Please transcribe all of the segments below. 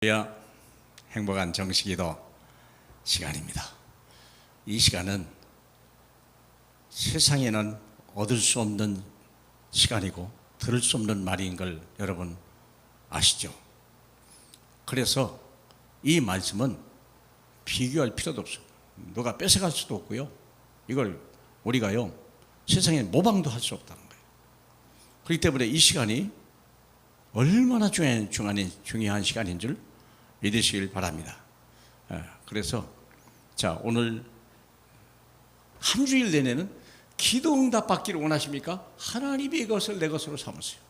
할렐루야, 행복한 정식기도 시간입니다. 이 시간은 세상에는 얻을 수 없는 시간이고 들을 수 없는 말인 걸 여러분 아시죠? 그래서 이 말씀은 비교할 필요도 없어요. 누가 뺏어갈 수도 없고요. 이걸 우리가요 세상에 모방도 할 수 없다는 거예요. 그렇기 때문에 이 시간이 얼마나 중요한 시간인 줄 믿으시길 바랍니다. 그래서 자, 오늘 한 주일 내내는 기도 응답 받기를 원하십니까? 하나님의 것을 내 것으로 삼으세요.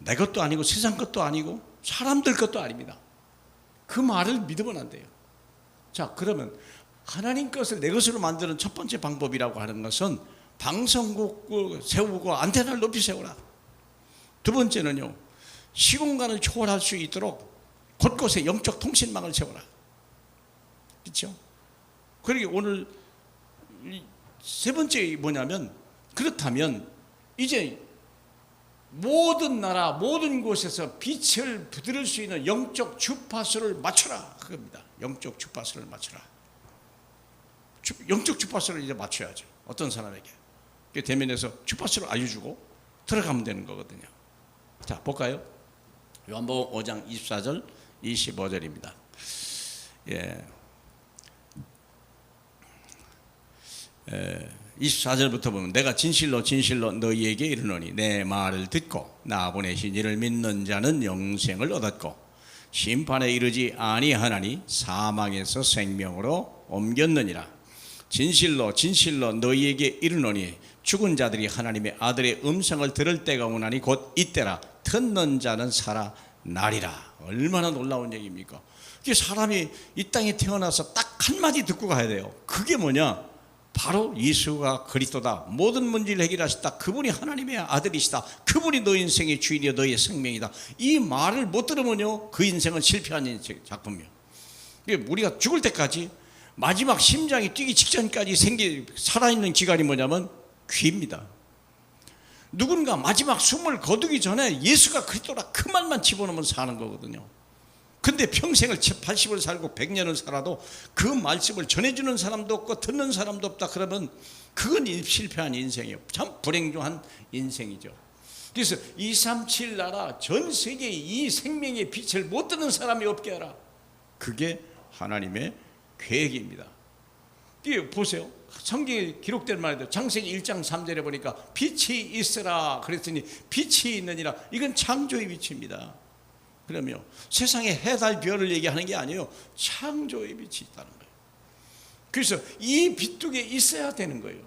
내 것도 아니고 세상 것도 아니고 사람들 것도 아닙니다. 그 말을 믿으면 안 돼요. 자, 그러면 하나님 것을 내 것으로 만드는 첫 번째 방법이라고 하는 것은 방송국 세우고 안테나를 높이 세우라. 두 번째는요, 시공간을 초월할 수 있도록 곳곳에 영적 통신망을 세워라. 그렇죠? 그러게 오늘 세 번째 뭐냐면, 그렇다면 이제 모든 나라 모든 곳에서 빛을 들을 수 있는 영적 주파수를 맞춰라, 그겁니다. 영적 주파수를 맞춰라. 영적 주파수를 이제 맞춰야죠. 어떤 사람에게 대면에서 주파수를 알려주고 들어가면 되는 거거든요. 자, 볼까요? 요한복음 5장 24절 25절입니다. 예. 24절부터 보면 내가 진실로 진실로 너희에게 이르노니 내 말을 듣고 나 보내신 이를 믿는 자는 영생을 얻었고 심판에 이르지 아니하나니 사망에서 생명으로 옮겼느니라. 진실로 진실로 너희에게 이르노니 죽은 자들이 하나님의 아들의 음성을 들을 때가 오나니 곧 이때라. 듣는 자는 살아나리라. 얼마나 놀라운 얘기입니까? 사람이 이 땅에 태어나서 딱 한마디 듣고 가야 돼요. 그게 뭐냐? 바로 예수가 그리스도다. 모든 문제를 해결하시다. 그분이 하나님의 아들이시다. 그분이 너희 인생의 주인이요 너희의 생명이다. 이 말을 못 들으면요 그 인생은 실패한 작품이에요. 우리가 죽을 때까지 마지막 심장이 뛰기 직전까지 살아있는 기간이 뭐냐면 귀입니다. 누군가 마지막 숨을 거두기 전에 예수가 그리스도라 그 말만 집어넣으면 사는 거거든요. 근데 평생을 80을 살고 100년을 살아도 그 말씀을 전해주는 사람도 없고 듣는 사람도 없다 그러면 그건 실패한 인생이에요. 참 불행한 인생이죠. 그래서 237 나라 전 세계에 이 생명의 빛을 못 듣는 사람이 없게 하라. 그게 하나님의 계획입니다. 보세요. 성경에 기록된 말이죠. 창세기 1장 3절에 보니까 빛이 있으라 그랬더니 빛이 있느니라. 이건 창조의 빛입니다. 그러면 세상에 해, 달, 별을 얘기하는 게 아니에요. 창조의 빛이 있다는 거예요. 그래서 이 빛두개 있어야 되는 거예요.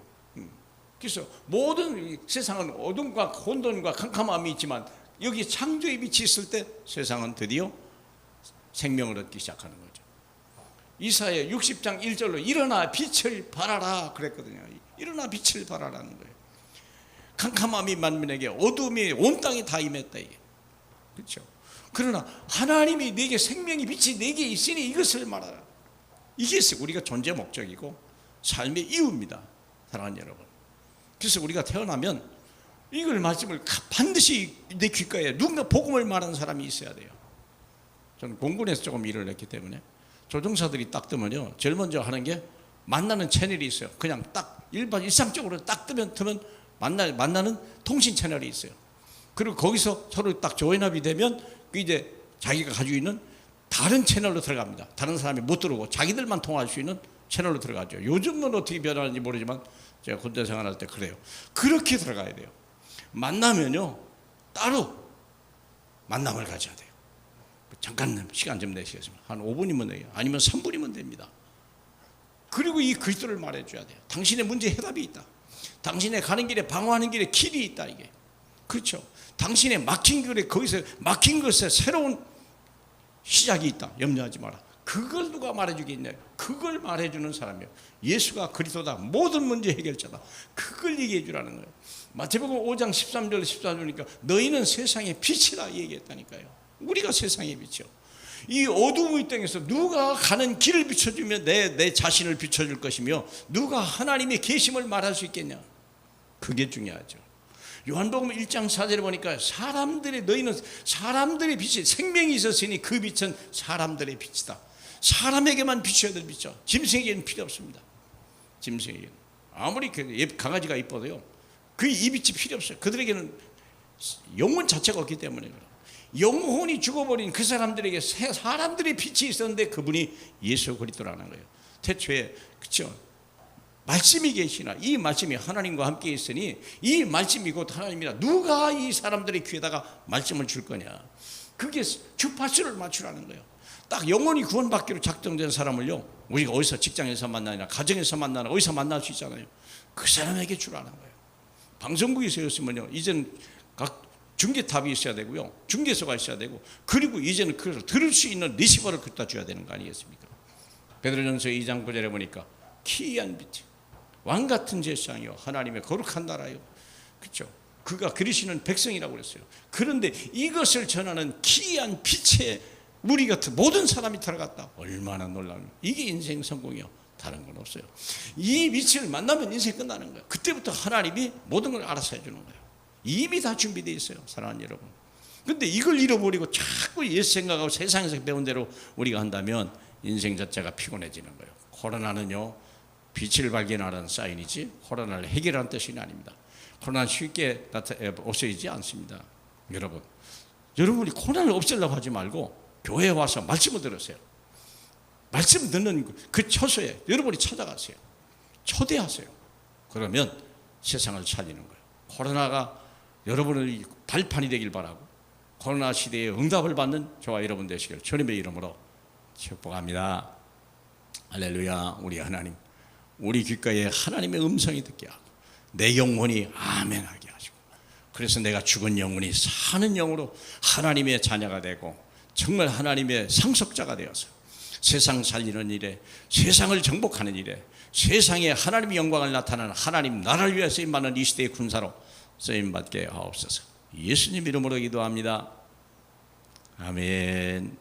그래서 모든 세상은 어둠과 혼돈과 캄캄함이 있지만 여기 창조의 빛이 있을 때 세상은 드디어 생명을 얻기 시작하는 거예요. 이사야 60장 1절로 일어나 빛을 발하라 그랬거든요. 일어나 빛을 발하라는 거예요. 캄캄함이 만민에게 어둠이 온 땅에 다 임했다 이게. 그렇죠? 그러나 하나님이 내게 생명의 빛이 내게 있으니 이것을 말하라. 이게 우리가 존재 목적이고 삶의 이유입니다. 사랑하는 여러분. 그래서 우리가 태어나면 이걸 말씀을 반드시 내 귓가에 누군가 복음을 말하는 사람이 있어야 돼요. 저는 공군에서 조금 일을 했기 때문에 조종사들이 딱 뜨면요 제일 먼저 하는 게 만나는 채널이 있어요. 그냥 딱 일상적으로 딱 뜨면 만나는 통신 채널이 있어요. 그리고 거기서 서로 딱 조인합이 되면 이제 자기가 가지고 있는 다른 채널로 들어갑니다. 다른 사람이 못 들어오고 자기들만 통화할 수 있는 채널로 들어가죠. 요즘은 어떻게 변하는지 모르지만 제가 군대 생활할 때 그래요. 그렇게 들어가야 돼요. 만나면요 따로 만남을 가져야 돼요. 잠깐 시간 좀 내시겠습니다. 한 5분이면 돼요. 아니면 3분이면 됩니다. 그리고 이 그리스도를 말해줘야 돼요. 당신의 문제에 해답이 있다. 당신의 가는 길에 방어하는 길에 길이 있다 이게. 그렇죠. 당신의 막힌 길에 거기서 막힌 것에 새로운 시작이 있다. 염려하지 마라. 그걸 누가 말해주겠냐? 그걸 말해주는 사람이에요. 예수가 그리스도다. 모든 문제 해결자다. 그걸 얘기해 주라는 거예요. 마태복음 5장 13절 14절이니까 너희는 세상의 빛이라 얘기했다니까요. 우리가 세상의 빛이요. 이 어두움의 땅에서 누가 가는 길을 비춰주며 내 자신을 비춰줄 것이며 누가 하나님의 계심을 말할 수 있겠냐? 그게 중요하죠. 요한복음 1장 4절에 보니까 너희는 사람들의 빛이 생명이 있었으니 그 빛은 사람들의 빛이다. 사람에게만 비춰야 될 빛이죠. 짐승에게는 필요 없습니다. 짐승에게는 아무리 강아지가 이뻐도요, 이 빛이 필요 없어요. 그들에게는 영혼 자체가 없기 때문에 그래요. 영혼이 죽어버린 그 사람들에게 사람들의 빛이 있었는데 그분이 예수 그리스도라는 거예요. 태초에 그렇죠. 말씀이 계시나 이 말씀이 하나님과 함께 있으니 이 말씀이 곧 하나님이라. 누가 이 사람들의 귀에다가 말씀을 줄 거냐? 그게 주파수를 맞추라는 거예요. 딱 영혼이 구원받기로 작정된 사람을요, 우리가 어디서 직장에서 만나냐, 가정에서 만나나 어디서 만날 수 있잖아요. 그 사람에게 주라는 거예요. 방송국에서였으면요, 이제는 각 중계탑이 있어야 되고요, 중계소가 있어야 되고, 그리고 이제는 그걸 들을 수 있는 리시버를 갖다 줘야 되는 거 아니겠습니까? 베드로전서 2장 9절에 보니까 기이한 빛, 왕 같은 제사장이요 하나님의 거룩한 나라요, 그렇죠? 그가 그리시는 백성이라고 그랬어요. 그런데 이것을 전하는 기이한 빛에 우리 같은 모든 사람이 들어갔다. 얼마나 놀라운, 이게 인생 성공이요, 다른 건 없어요. 이 빛을 만나면 인생 끝나는 거예요. 그때부터 하나님이 모든 걸 알아서 해주는 거예요. 이미 다 준비되어 있어요, 사랑하는 여러분. 근데 이걸 잃어버리고 자꾸 옛 생각하고 세상에서 배운 대로 우리가 한다면 인생 자체가 피곤해지는 거예요. 코로나는요, 빛을 발견하는 사인이지 코로나를 해결하는 뜻이 아닙니다. 코로나는 쉽게 없어지지 않습니다. 여러분이 코로나를 없애려고 하지 말고 교회에 와서 말씀을 들으세요. 말씀 듣는 그 처소에 여러분이 찾아가세요. 초대하세요. 그러면 세상을 살리는 거예요. 코로나가 여러분의 발판이 되길 바라고, 코로나 시대에 응답을 받는 저와 여러분 되시길 주님의 이름으로 축복합니다. 할렐루야. 우리 하나님, 우리 귓가에 하나님의 음성이 듣게 하고 내 영혼이 아멘하게 하시고, 그래서 내가 죽은 영혼이 사는 영으로 하나님의 자녀가 되고 정말 하나님의 상속자가 되어서 세상 살리는 일에, 세상을 정복하는 일에, 세상에 하나님의 영광을 나타내는 하나님 나라를 위해 쓰임받는 이 시대의 군사로 쓰임받게 하옵소서. 예수님 이름으로 기도합니다. 아멘.